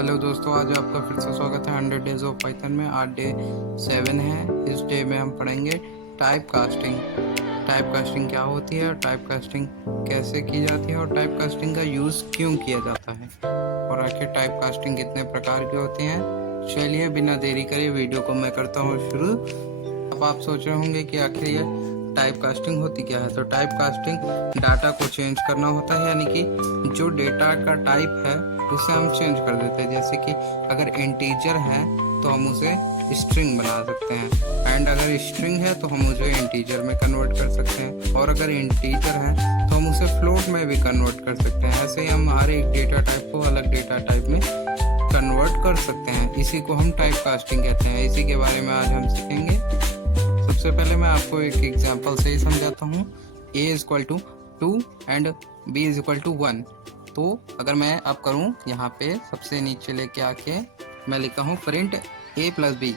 Hello दोस्तों, आज आपका फिर से स्वागत है 100 डेज ऑफ पाइथन में। आज डे 7 है। इस डे में हम पढ़ेंगे टाइप कास्टिंग। टाइप कास्टिंग क्या होती है, टाइप कास्टिंग कैसे की जाती है और टाइप कास्टिंग का यूज़ क्यों किया जाता है, और आखिर टाइप कास्टिंग कितने प्रकार की होती हैं। चलिए बिना देरी करे वीडियो को मैं करता हूँ शुरू। अब आप सोच रहे होंगे कि आखिर ये टाइप कास्टिंग होती क्या है। तो टाइप कास्टिंग डाटा को चेंज करना होता है, यानी कि जो डेटा का टाइप है उसे हम चेंज कर देते हैं। जैसे कि अगर इंटीजर है तो हम उसे स्ट्रिंग बना सकते हैं, एंड अगर स्ट्रिंग है तो हम उसे इंटीजर में कन्वर्ट कर सकते हैं, और अगर इंटीजर है तो हम उसे फ्लोट में भी कन्वर्ट कर सकते हैं। ऐसे ही हम हर एक डेटा टाइप को अलग डेटा टाइप में कन्वर्ट कर सकते हैं। इसी को हम टाइप कास्टिंग कहते हैं। इसी के बारे में आज हम सीखेंगे। सबसे पहले मैं आपको एक एग्जांपल से ही समझाता हूँ। a = 2 and b = 1। तो अगर मैं अब करूँ, यहाँ पे सबसे नीचे लेके आके मैं लिखता हूँ प्रिंट a + b।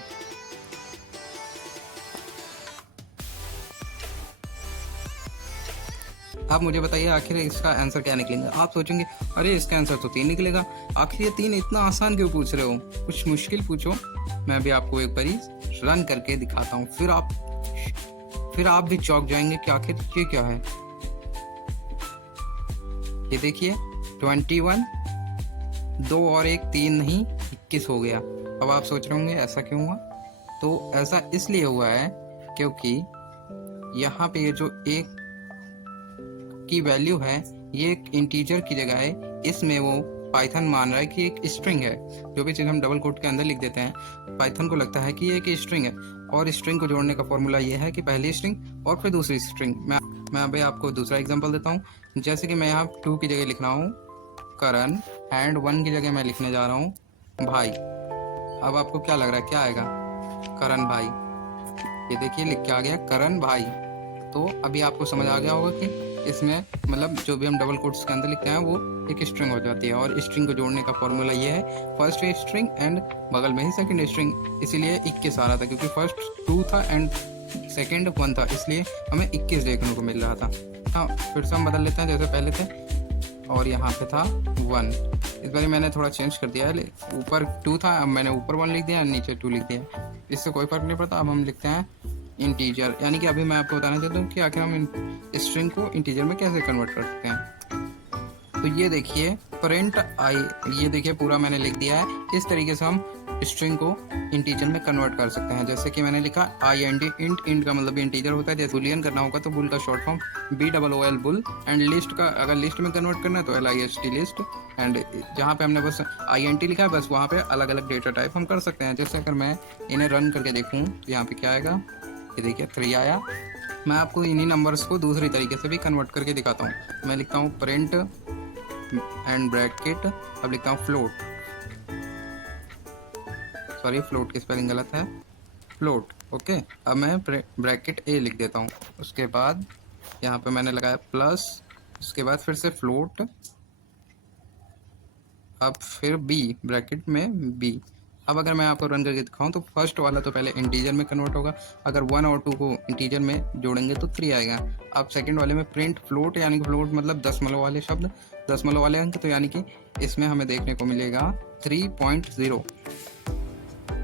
आप मुझे बताइए आखिर इसका आंसर क्या निकलेगा। आप सोचेंगे अरे इसका आंसर तो 3 निकलेगा, आखिर ये 3 इतना आसान क्यों पूछ रहे हो, कुछ मुश्किल पूछो। मैं भी आपको एक बारी रन करके दिखाता हूँ, फिर आप भी चौंक जाएंगे कि आखिर ये क्या है। ये देखिए 21, 2 और 1 3 नहीं 21 हो गया। अब आप सोच रहे होंगे ऐसा क्यों हुआ। तो ऐसा इसलिए हुआ है क्योंकि यहाँ पे ये जो एक की वैल्यू है ये एक इंटीजर की जगह है, इसमें वो पाइथन मान रहा है कि एक स्ट्रिंग है। जो भी चीज़ हम डबल कोट के अंदर लिख देते हैं पाइथन को लगता है कि ये एक स्ट्रिंग है, और स्ट्रिंग को जोड़ने का फॉर्मूला ये है कि पहली स्ट्रिंग और फिर दूसरी स्ट्रिंग। मैं अभी आपको दूसरा एग्जांपल देता हूँ। जैसे कि मैं यहाँ 2 की जगह लिख रहा हूँ करण, एंड 1 की जगह मैं लिखने जा रहा हूँ भाई। अब आपको क्या लग रहा है, क्या आएगा, करण भाई। ये देखिए लिख के आ गया करण भाई। तो अभी आपको समझ आ गया होगा कि इसमें मतलब जो भी हम डबल कोट्स के अंदर लिखते हैं वो एक स्ट्रिंग हो जाती है, और स्ट्रिंग को जोड़ने का फॉर्मूला ये है फर्स्ट स्ट्रिंग एंड बगल में ही सेकंड स्ट्रिंग। इसीलिए 21 आ रहा था, क्योंकि फर्स्ट 2 था एंड सेकंड 1 था, इसलिए हमें 21 देखने को मिल रहा था। हाँ, फिर से हम बदल लेते हैं जैसे पहले थे, और यहाँ पे था 1। इस बार मैंने थोड़ा चेंज कर दिया है, ऊपर 2 था अब मैंने ऊपर 1 लिख दिया, नीचे 2 लिख दिया। इससे कोई फर्क नहीं पड़ता। अब हम लिखते हैं इंटीजर, यानी कि अभी मैं आपको बताना चाहता हूँ कि आखिर हम स्ट्रिंग को इंटीजर में कैसे कन्वर्ट कर सकते हैं। तो ये देखिए प्रिंट आई, ये देखिए पूरा मैंने लिख दिया है। इस तरीके से हम स्ट्रिंग को इंटीजर में कन्वर्ट कर सकते हैं। जैसे कि मैंने लिखा INT, इंट का मतलब इंटीजर होता है। जैसे बुलियन करना होगा तो बुल का short form BOOL bull, and list का अगर लिस्ट में कन्वर्ट करना है तो LIST लिस्ट। एंड जहाँ पे हमने बस INT लिखा है बस वहाँ पे अलग अलग डेटा टाइप हम कर सकते हैं। जैसे अगर मैं इन्हें रन करके देखूँ तो यहाँ पे क्या आएगा, ये देखिए 3 आया। मैं आपको इन्हीं नंबर्स को दूसरी तरीके से भी कन्वर्ट करके दिखाता हूँ। मैं लिखता हूँ प्रिंट एंड ब्रैकेट, अब लिखता हूँ फ्लोट, सॉरी फ्लोट की स्पेलिंग गलत है, फ्लोट। ओके, अब मैं ब्रैकेट A लिख देता हूँ। उसके बाद यहाँ पे मैंने लगाया प्लस, उसके बाद फिर से फ्लोट, अब फिर B ब्रैकेट में B। अब अगर मैं आपको रन करके दिखाऊं तो फर्स्ट वाला तो पहले इंटीजर में कन्वर्ट होगा, अगर 1 और 2 को इंटीजर में जोड़ेंगे तो 3 आएगा। अब सेकंड वाले में प्रिंट फ्लोट, यानी कि फ्लोट मतलब दशमलव वाले शब्द, दशमलव वाले अंक, तो यानी कि इसमें हमें देखने को मिलेगा 3.0।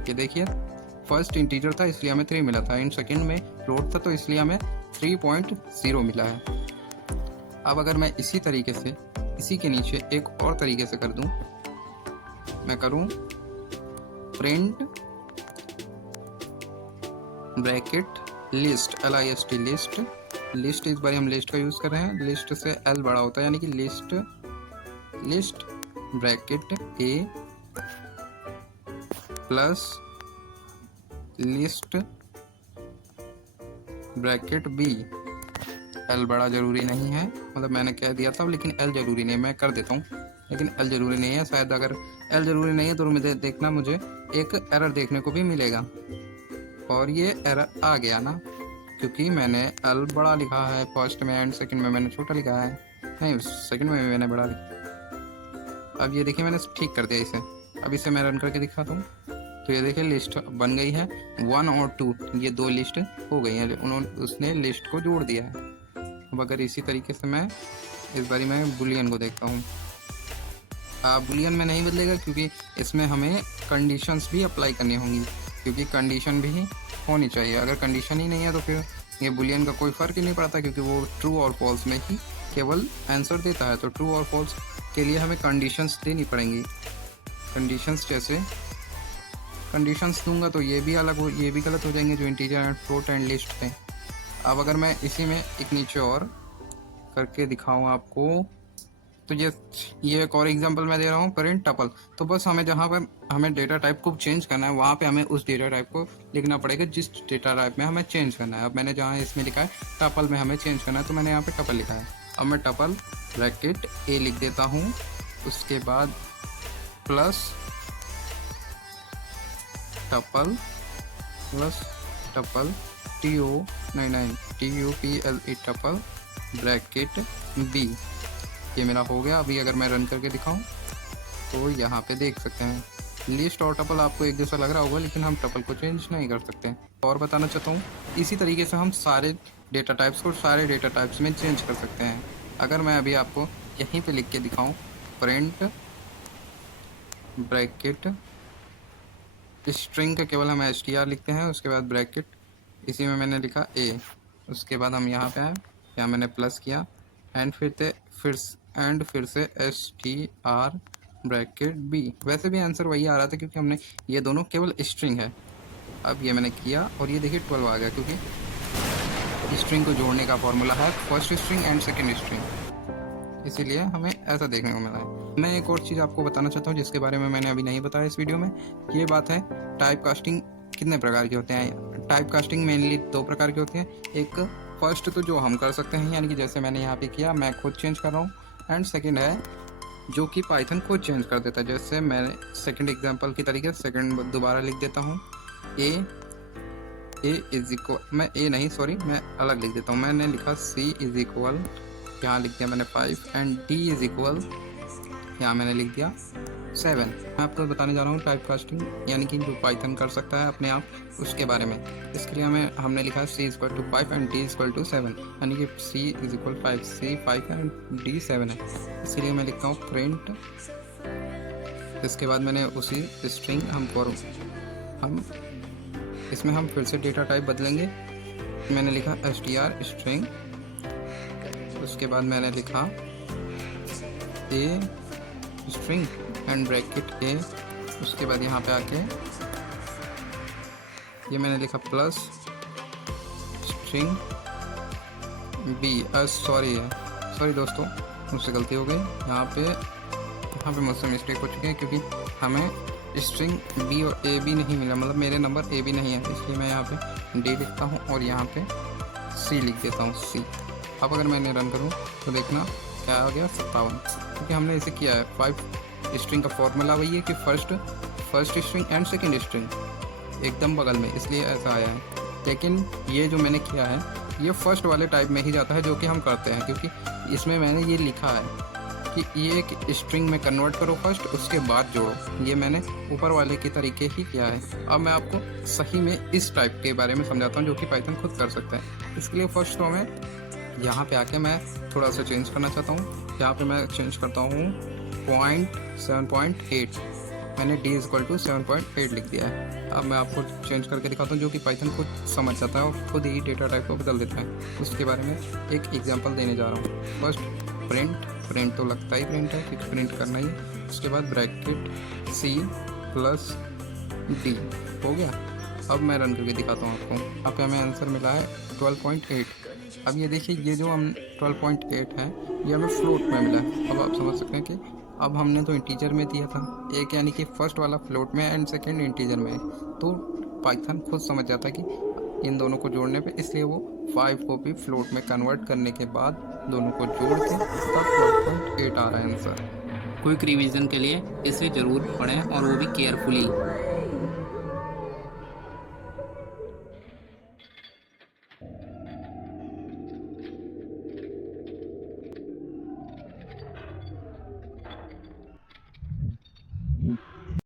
ये देखिए फर्स्ट इंटीजर था इसलिए हमें 3 मिला था, इन सेकेंड में फ्लोट था तो इसलिए हमें 3.0 मिला है। अब अगर मैं इसी तरीके से इसी के नीचे एक और तरीके से कर दूं, मैं करूं print bracket list LIST list, list इस बार हम लिस्ट का यूज कर रहे हैं, लिस्ट से L बड़ा होता है, यानी कि list bracket A plus list bracket B। L बड़ा जरूरी नहीं है, मतलब मैंने कह दिया था, लेकिन L जरूरी नहीं है, मैं कर देता हूँ, लेकिन L जरूरी नहीं है। शायद अगर L जरूरी नहीं है तो मुझे देखना, मुझे एक एरर देखने को भी मिलेगा, और ये एरर आ गया ना, क्योंकि मैंने L बड़ा लिखा है फर्स्ट में एंड सेकंड में मैंने छोटा लिखा है, नहीं सेकंड में भी मैंने बड़ा लिखा। अब ये देखिए मैंने ठीक कर दिया इसे। अब इसे मैं रन करके दिखाता हूँ तो ये देखिए लिस्ट बन गई है। 1 और 2 ये 2 लिस्ट हो गई है, उसने लिस्ट को जोड़ दिया है। अब अगर इसी तरीके से मैं इस बारी मैं बुलियन को देखता हूँ, बुलियन में नहीं बदलेगा, क्योंकि इसमें हमें कंडीशंस भी अप्लाई करनी होंगी, क्योंकि कंडीशन भी होनी चाहिए। अगर कंडीशन ही नहीं है तो फिर ये बुलियन का कोई फ़र्क ही नहीं पड़ता, क्योंकि वो ट्रू और फॉल्स में ही केवल आंसर देता है। तो ट्रू और फॉल्स के लिए हमें कंडीशंस देनी पड़ेंगी। कंडीशंस जैसे कंडीशंस दूंगा तो ये भी ये भी गलत हो जाएंगे जो integer and float and list थे। अब अगर मैं इसी में एक नीचे और करके दिखाऊँ आपको, तो ये एक और एग्जांपल मैं दे रहा हूँ, प्रिंट टपल। तो बस हमें जहाँ पर हमें डेटा टाइप को चेंज करना है, वहाँ पे हमें उस डेटा टाइप को लिखना पड़ेगा जिस डेटा टाइप में हमें चेंज करना है। अब मैंने जहाँ इसमें लिखा है टपल में हमें चेंज करना है, तो मैंने यहाँ पे टपल लिखा है। अब मैं टपल ब्रैकेट ए लिख देता हूँ, उसके बाद plus tuple plus tuple TUPLE tuple bracket B. ये मेरा हो गया। अभी अगर मैं रन करके दिखाऊं तो यहाँ पे देख सकते हैं लिस्ट और टपल आपको एक जैसा लग रहा होगा, लेकिन हम टपल को चेंज नहीं कर सकते। और बताना चाहता हूँ, इसी तरीके से हम सारे डेटा टाइप्स को सारे डेटा टाइप्स में चेंज कर सकते हैं। अगर मैं अभी आपको यहीं पे लिख के दिखाऊं, प्रिंट ब्रैकेट स्ट्रिंग का केवल हम str लिखते हैं, उसके बाद ब्रैकेट, इसी में मैंने लिखा a, उसके बाद हम यहाँ पे आए, यहाँ मैंने प्लस किया एंड फिर से str ब्रैकेट b। वैसे भी आंसर वही आ रहा था क्योंकि हमने ये दोनों केवल स्ट्रिंग है। अब ये मैंने किया और ये देखिए 12 आ गया, क्योंकि स्ट्रिंग को जोड़ने का फॉर्मूला है first string and second string, इसीलिए हमें ऐसा देखने को मिला है। मैं एक और चीज़ आपको बताना चाहता हूँ जिसके बारे में मैंने अभी नहीं बताया इस वीडियो में। ये बात है टाइप कास्टिंग कितने प्रकार के होते हैं। टाइप कास्टिंग मेनली 2 प्रकार के होते हैं। एक फर्स्ट तो जो हम कर सकते हैं, यानी कि जैसे मैंने यहाँ पे किया, मैं खुद चेंज कर रहा हूँ, एंड सेकेंड है जो कि पाइथन खुद चेंज कर देता है। जैसे मैंने सेकेंड एग्जाम्पल की तरीके से सेकेंड दोबारा लिख देता हूँ, ए इज इक्वल, मैं ए नहीं सॉरी मैं अलग लिख देता हूँ। मैंने लिखा सी इज इक्वल, यहाँ लिख दिया मैंने 5, एंड डी इज इक्वल, यहाँ मैंने लिख दिया 7। मैं आपको बताने जा रहा हूँ टाइप कास्टिंग यानी कि जो पाइथन कर सकता है अपने आप, उसके बारे में। इसके लिए हमने लिखा C equal to 5 and D equal to 7, यानी कि C is equal 5, C 5 and D 7 है। इसीलिए मैं लिखता हूँ प्रिंट, इसके बाद मैंने उसी स्ट्रिंग हम इसमें हम फिर से डेटा टाइप बदलेंगे। मैंने लिखा str स्ट्रिंग, उसके बाद मैंने लिखा a string and bracket a, उसके बाद यहाँ पे आके ये मैंने लिखा प्लस स्ट्रिंग b। सॉरी दोस्तों, मुझसे गलती हो गई। यहाँ पे मुझसे मिस्टेक हो चुकी है, क्योंकि हमें स्ट्रिंग b और a भी नहीं मिला, मतलब मेरे नंबर a भी नहीं है, इसलिए मैं यहाँ पे d लिखता हूँ और यहाँ पे c लिख देता हूँ c। अब अगर मैंने रन करूँ तो देखना क्या आ गया 57, क्योंकि हमने इसे किया है। 5 स्ट्रिंग का फॉर्मूला वही है कि first string and second string एकदम बगल में, इसलिए ऐसा आया है। लेकिन ये जो मैंने किया है ये फर्स्ट वाले टाइप में ही जाता है जो कि हम करते हैं, क्योंकि इसमें मैंने ये लिखा है कि ये एक स्ट्रिंग में कन्वर्ट करो फर्स्ट, उसके बाद जोड़ो। ये मैंने ऊपर वाले के तरीके ही किया है। अब मैं आपको सही में इस टाइप के बारे में समझाता हूँ जो कि पाइथन खुद कर सकता है। इसके लिए फर्स्ट तो हमें यहाँ पे आके मैं थोड़ा सा चेंज करना चाहता हूँ। यहाँ पे मैं चेंज करता हूँ 7.8, मैंने d इक्वल टू 7.8 लिख दिया है। अब मैं आपको चेंज करके दिखाता हूँ जो कि पाइथन खुद समझ जाता है और खुद ही डेटा टाइप को बदल देता है। उसके बारे में एक एग्जांपल देने जा रहा हूँ। फर्स्ट प्रिंट तो लगता ही प्रिंट है क्योंकि प्रिंट करना ही। उसके बाद ब्रैकेट c प्लस d हो गया। अब मैं रन करके दिखाता हूँ आपको। यहाँ पे हमें आंसर मिला है 12.8। अब ये देखिए, ये जो हम 12.8 है ये हमें फ्लोट में मिला है। अब आप समझ सकते हैं कि अब हमने तो इंटीजर में दिया था एक, यानी कि फर्स्ट वाला फ्लोट में एंड सेकेंड इंटीजर में, तो पाइथन खुद समझ जाता है कि इन दोनों को जोड़ने पे, इसलिए वो 5 को भी फ्लोट में कन्वर्ट करने के बाद दोनों को जोड़ के तब 12.8 आ रहा है आंसर। क्विक रिवीजन के लिए इसे ज़रूर पढ़ें और वो भी केयरफुली।